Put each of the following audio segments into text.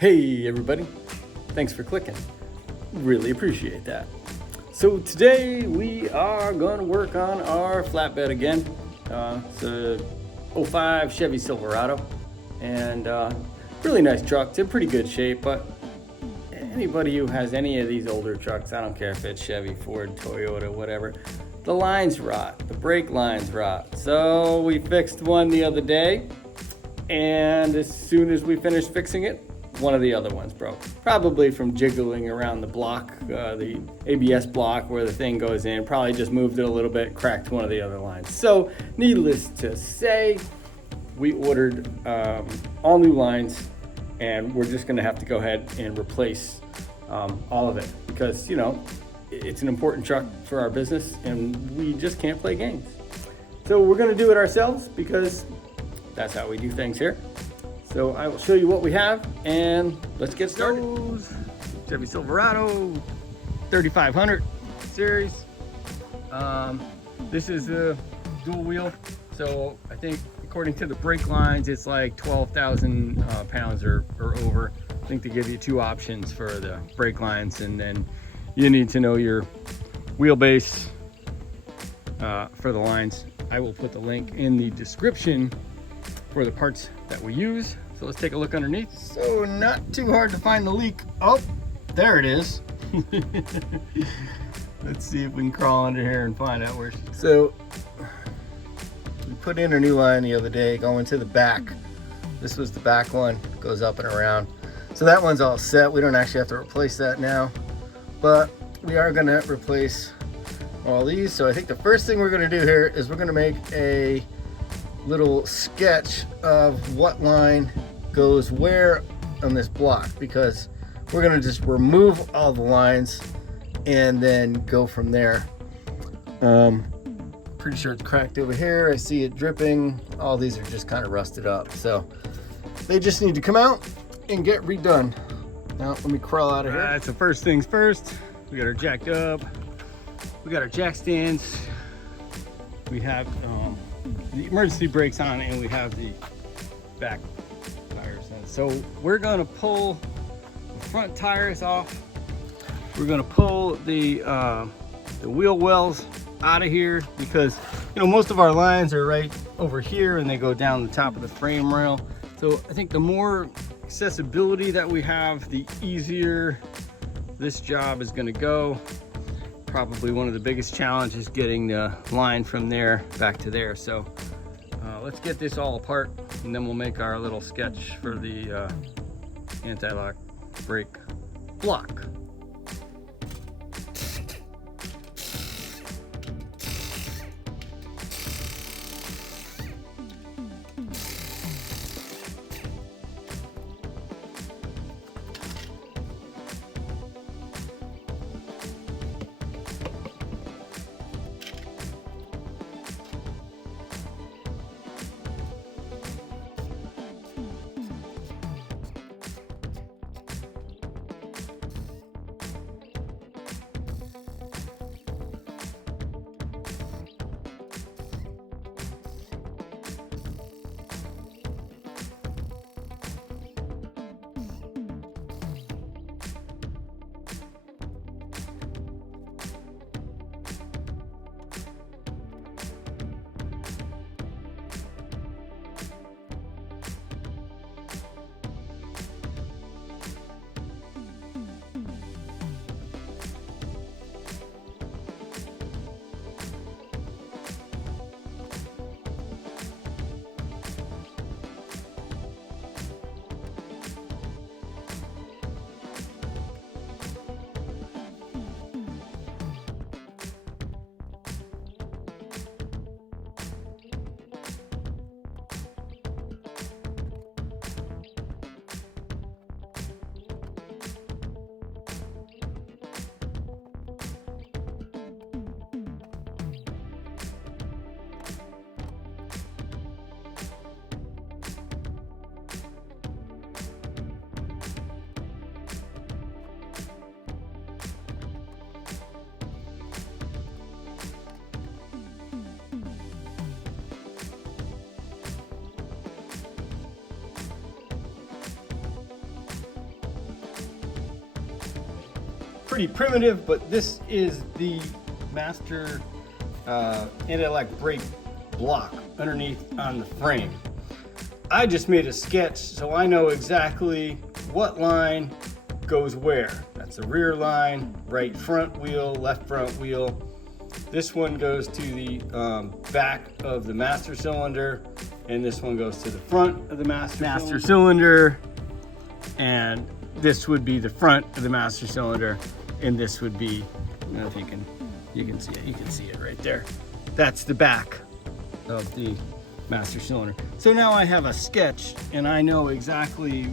Hey everybody, thanks for clicking. Really appreciate that. So today we are going to work on our flatbed again. It's a 05 Chevy Silverado, and really nice truck. It's in pretty good shape, but anybody who has any of these older trucks, I don't care if it's Chevy, Ford, Toyota, whatever, the lines rot, the brake lines rot. So we fixed one the other day, and as soon as we finished fixing it, one of the other ones broke. Probably from jiggling around the block, the ABS block where the thing goes in. Probably just moved it a little bit, cracked one of the other lines. So needless to say, we ordered all new lines, and we're just gonna have to go ahead and replace all of it because, you know, it's an important truck for our business and we just can't play games. So we're gonna do it ourselves because that's how we do things here. So I will show you what we have and let's get started. Chevy Silverado 3500 series. This is a dual wheel. So I think according to the brake lines, it's like 12,000 pounds or over. I think they give you two options for the brake lines, and then you need to know your wheelbase for the lines. I will put the link in the description for the parts that we use. So let's take a look underneath. So not too hard to find the leak. Oh, there it is. Let's see if we can crawl under here and find out where. So we put in a new line the other day going to the back. This was the back one, goes up and around. So that one's all set. We don't actually have to replace that now, but we are gonna replace all these. So I think the first thing we're gonna do here is we're gonna make a little sketch of what line goes where on this block, because we're gonna just remove all the lines and then go from there. Pretty sure it's cracked over here. I see it dripping. All these are just kind of rusted up, so they just need to come out and get redone. Now let me crawl out of here. So first things first, we got our jacked up, we got our jack stands, we have the emergency brakes on, and we have the back tires in. So we're gonna pull the front tires off. We're gonna pull the wheel wells out of here because, you know, most of our lines are right over here and they go down the top of the frame rail. So I think the more accessibility that we have, the easier this job is gonna go. Probably one of the biggest challenges getting the line from there back to there. So let's get this all apart and then we'll make our little sketch for the anti-lock brake block. pretty primitive, but this is the master anti-lock brake block underneath on the frame. I just made a sketch so I know exactly what line goes where. That's the rear line, right front wheel, left front wheel. This one goes to the back of the master cylinder, and this one goes to the front of the master cylinder. And this would be the front of the master cylinder, and this would be, I don't know if you can see it. You can see it right there. That's the back of the master cylinder. So now I have a sketch, and I know exactly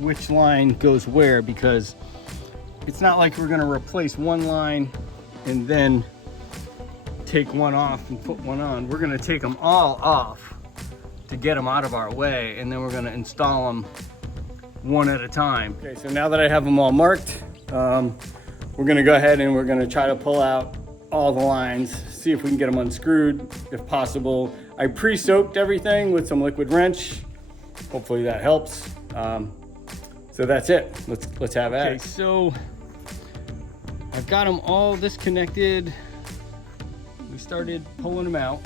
which line goes where, because it's not like we're gonna replace one line and then take one off and put one on. We're gonna take them all off to get them out of our way, and then we're gonna install them one at a time. Okay, so now that I have them all marked, we're gonna go ahead and we're gonna try to pull out all the lines, see if we can get them unscrewed if possible. I pre-soaked everything with some liquid wrench. Hopefully that helps. So that's it. Let's have at it. Okay, so I've got them all disconnected. We started pulling them out.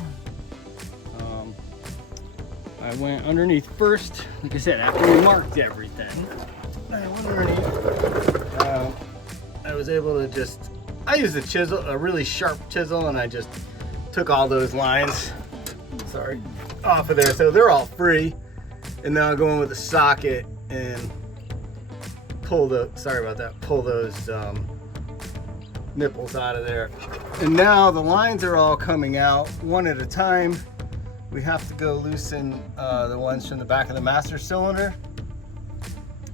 I went underneath first, like I said, after we marked everything. I went underneath. I was able to just, I used a chisel, a really sharp chisel, and I just took all those lines, sorry, off of there. So they're all free. And now I'll go in with a socket and pull the, sorry about that, pull those nipples out of there. And now the lines are all coming out one at a time. We have to go loosen the ones from the back of the master cylinder.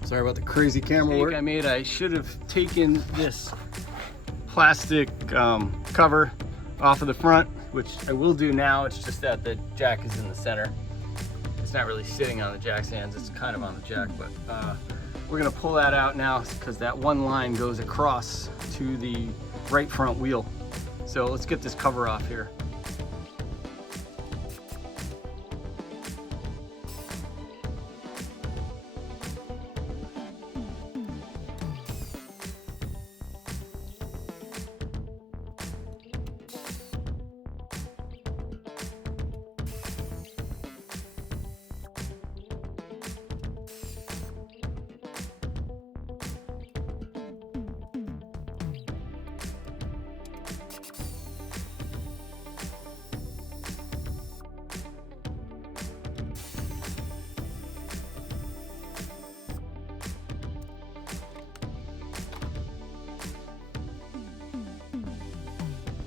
Sorry about the crazy camera work I made. I should have taken this plastic cover off of the front, which I will do now. It's just that the jack is in the center. It's not really sitting on the jack's hands, it's kind of on the jack, but we're gonna pull that out now because that one line goes across to the right front wheel. So let's get this cover off here.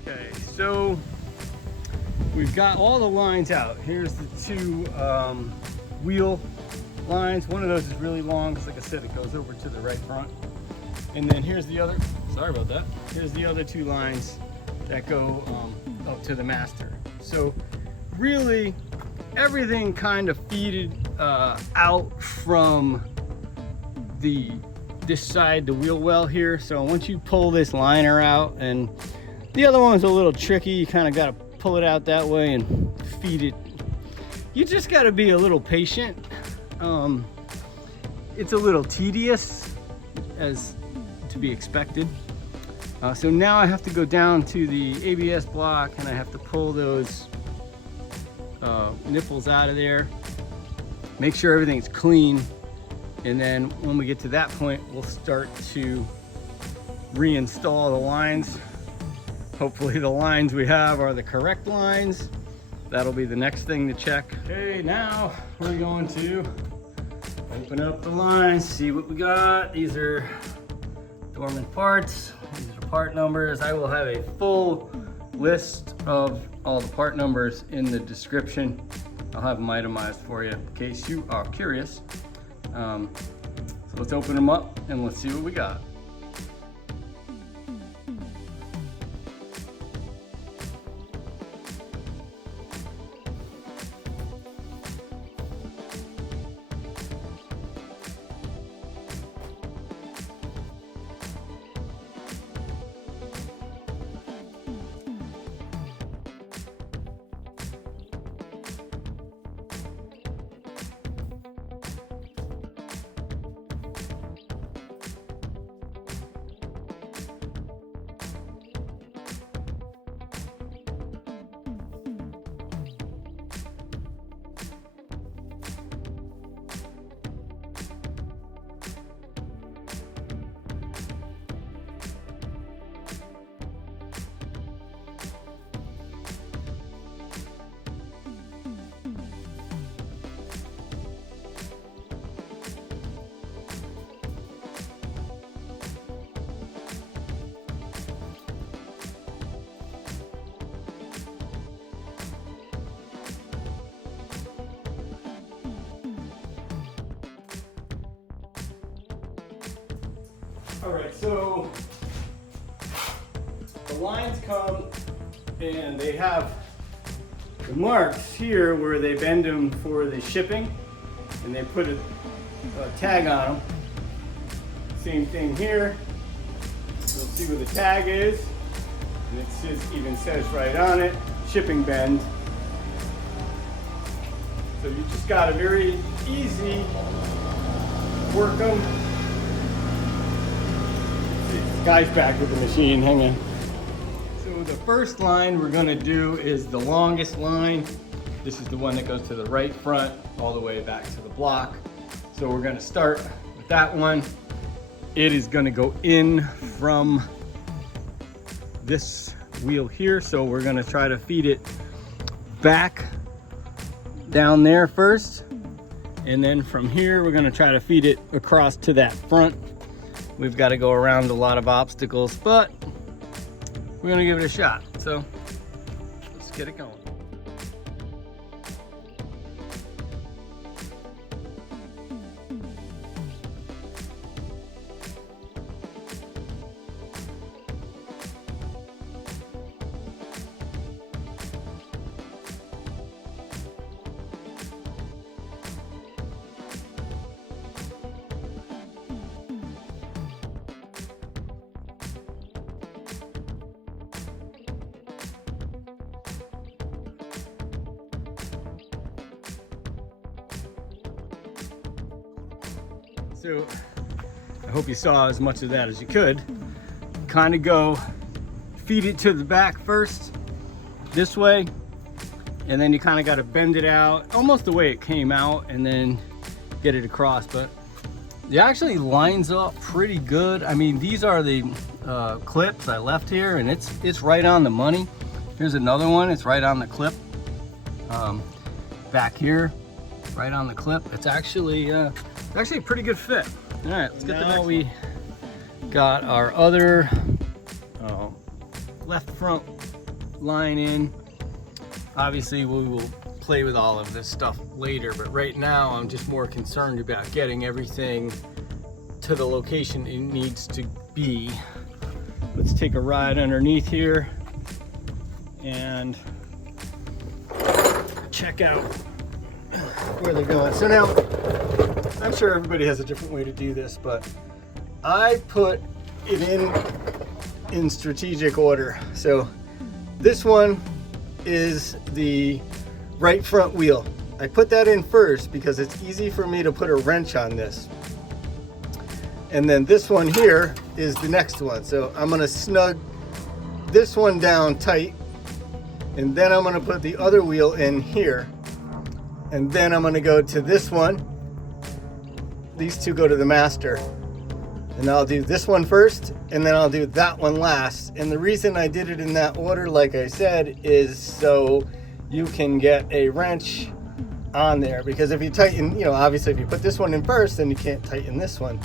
Okay, so we've got all the lines out. Here's the two wheel lines. One of those is really long because, like I said, it goes over to the right front. And then here's the other, sorry about that. Here's the other two lines that go up to the master. So really everything kind of feeded out from this side, the wheel well here. So once you pull this liner out, and the other one's a little tricky, you kind of got to pull it out that way and feed it. You just got to be a little patient. It's a little tedious, as to be expected. So now I have to go down to the ABS block and I have to pull those nipples out of there, make sure everything's clean, and then when we get to that point, we'll start to reinstall the lines. Hopefully the lines we have are the correct lines. That'll be the next thing to check. Okay, now we're going to open up the lines, see what we got. These are dormant parts. These are part numbers. I will have a full list of all the part numbers in the description. I'll have them itemized for you in case you are curious. So let's open them up and let's see what we got. All right, so the lines come and they have the marks here where they bend them for the shipping, and they put a tag on them. Same thing here. You'll see where the tag is, and it even says right on it, shipping bend. So you just got a very easy work them. This guy's back with the machine, hang on. So the first line we're gonna do is the longest line. This is the one that goes to the right front all the way back to the block. So we're gonna start with that one. It is gonna go in from this wheel here. So we're gonna try to feed it back down there first. And then from here, we're gonna try to feed it across to that front. We've got to go around a lot of obstacles, but we're gonna give it a shot. So let's get it going. So I hope you saw as much of that as you could. Kind of go feed it to the back first, this way, and then you kind of got to bend it out almost the way it came out and then get it across. But it actually lines up pretty good. I mean, these are the clips I left here, and it's right on the money. Here's another one, it's right on the clip. Back here, right on the clip. It's actually a pretty good fit. All right, let's get the next one. We got our other left front line in. Obviously, we will play with all of this stuff later, but right now I'm just more concerned about getting everything to the location it needs to be. Let's take a ride underneath here and check out where they're going. So now, I'm sure everybody has a different way to do this, but I put it in strategic order. So this one is the right front wheel. I put that in first because it's easy for me to put a wrench on this. And then this one here is the next one. So I'm gonna snug this one down tight, and then I'm gonna put the other wheel in here. And then I'm gonna go to this one. These two go to the master. And I'll do this one first, and then I'll do that one last. And the reason I did it in that order, like I said, is so you can get a wrench on there. Because if you tighten, you know, obviously if you put this one in first, then you can't tighten this one.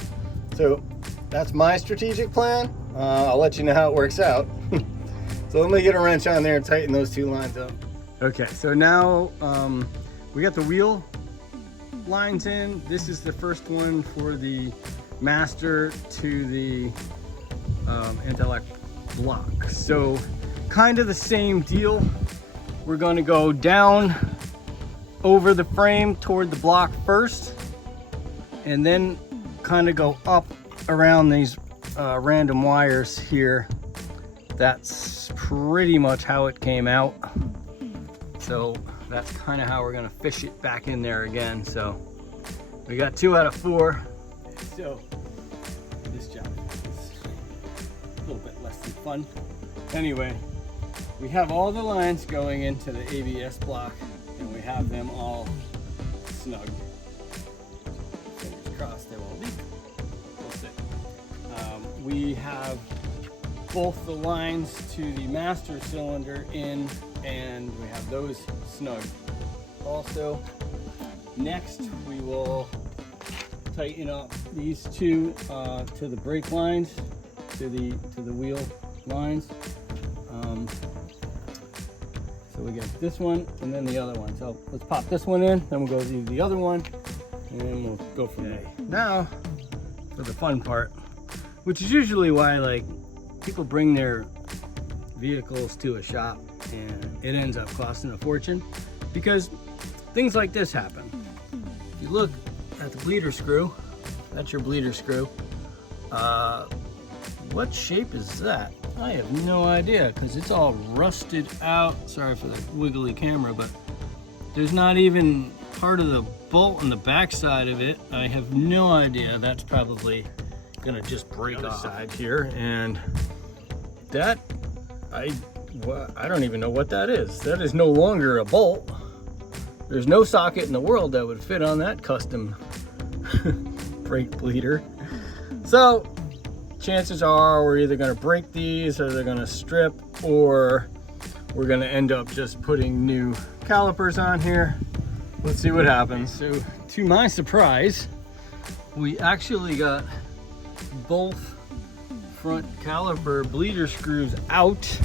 So that's my strategic plan. I'll let you know how it works out. So let me get a wrench on there and tighten those two lines up. Okay, so now we got the wheel lines in. This is the first one for the master to the anti-lock block. So kind of the same deal. We're going to go down over the frame toward the block first, and then kind of go up around these random wires here. That's pretty much how it came out. So that's kind of how we're gonna fish it back in there again. So we got 2 out of 4. So this job is a little bit less than fun. Anyway, we have all the lines going into the ABS block, and we have them all snug. Fingers crossed they won't leak. We'll see. We have both the lines to the master cylinder in, and we have those snug. Also, next we will tighten up these two to the brake lines, to the wheel lines. So we get this one and then the other one. So let's pop this one in, then we'll go do the other one, and then we'll go from there. Now, for the fun part, which is usually why like people bring their vehicles to a shop and it ends up costing a fortune, because things like this happen. If you look at the bleeder screw, that's your bleeder screw. What shape is that? I have no idea, because it's all rusted out. Sorry for the wiggly camera, but there's not even part of the bolt on the back side of it. I have no idea. That's probably gonna just break off side here, and that I don't even know what that is. That is no longer a bolt. There's no socket in the world that would fit on that custom brake bleeder. So chances are we're either going to break these, or they're going to strip, or we're going to end up just putting new calipers on here. Let's see what happens. So to my surprise, we actually got both front caliper bleeder screws out.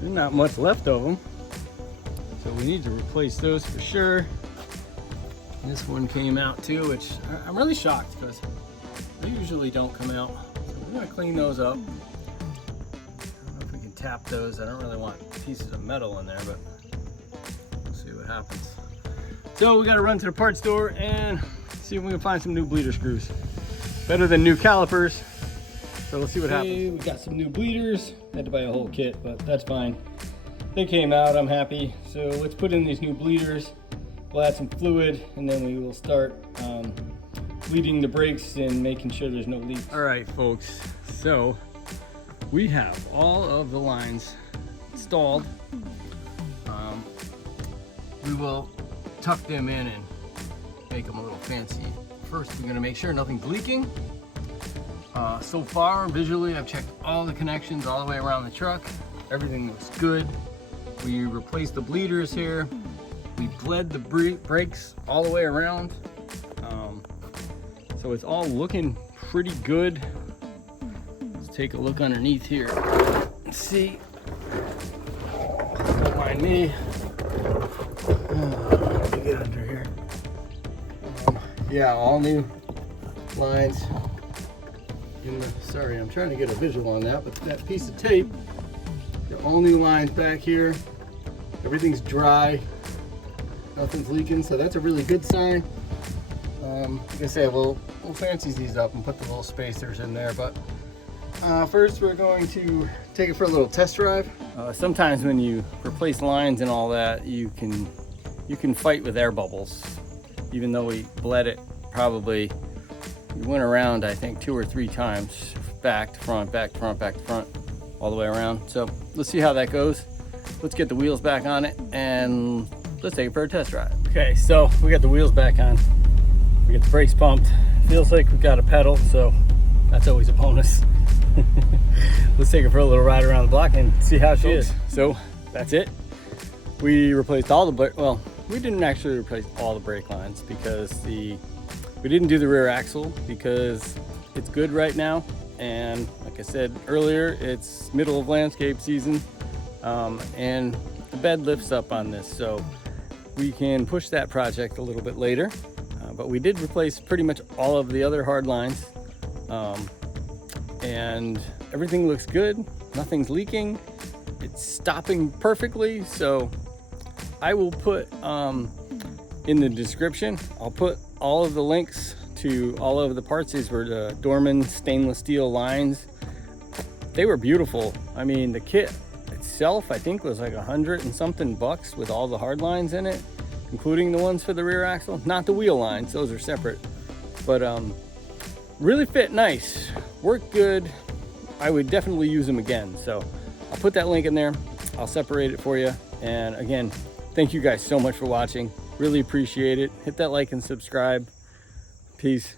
There's not much left of them, so we need to replace those for sure. This one came out too, which I'm really shocked because they usually don't come out. So we're gonna clean those up. I don't know if we can tap those. I don't really want pieces of metal in there, but we'll see what happens. So we gotta run to the parts store and see if we can find some new bleeder screws. Better than new calipers. So let's see what happens. We got some new bleeders. Had to buy a whole kit, but that's fine. They came out, I'm happy. So let's put in these new bleeders. We'll add some fluid, and then we will start bleeding the brakes and making sure there's no leaks. All right, folks. So we have all of the lines installed. We will tuck them in and make them a little fancy. First, we're gonna make sure nothing's leaking. So far, visually, I've checked all the connections all the way around the truck. Everything looks good. We replaced the bleeders here. We bled the brakes all the way around. So it's all looking pretty good. Let's take a look underneath here. Let's see. Don't mind me. Let me get under here. Yeah, all new lines. Sorry, I'm trying to get a visual on that, but that piece of tape, the all new lines back here. Everything's dry. Nothing's leaking, so that's a really good sign. Like I say, we'll fancy these up and put the little spacers in there, but first we're going to take it for a little test drive. Sometimes when you replace lines and all that, you can fight with air bubbles. Even though we bled it, probably we went around, I think 2 or 3 times, back to front, back to front, back to front, all the way around. So let's see how that goes. Let's get the wheels back on it and let's take it for a test drive. Okay, so we got the wheels back on. We got the brakes pumped. Feels like we got a pedal, so that's always a bonus. Let's take it for a little ride around the block and see how she is. So that's it. We replaced all the well, we didn't actually replace all the brake lines because we didn't do the rear axle because it's good right now. And like I said earlier, it's middle of landscape season, and the bed lifts up on this, so we can push that project a little bit later. But we did replace pretty much all of the other hard lines, and everything looks good. Nothing's leaking. It's stopping perfectly. So I will put in the description, I'll put all of the links to all of the parts. These were the Dorman stainless steel lines. They were beautiful. I mean, the kit itself, I think, was like $100 and something bucks with all the hard lines in it, including the ones for the rear axle. Not the wheel lines, those are separate. But really fit nice, worked good. I would definitely use them again. So I'll put that link in there. I'll separate it for you. And again, thank you guys so much for watching. Really appreciate it. Hit that like and subscribe. Peace.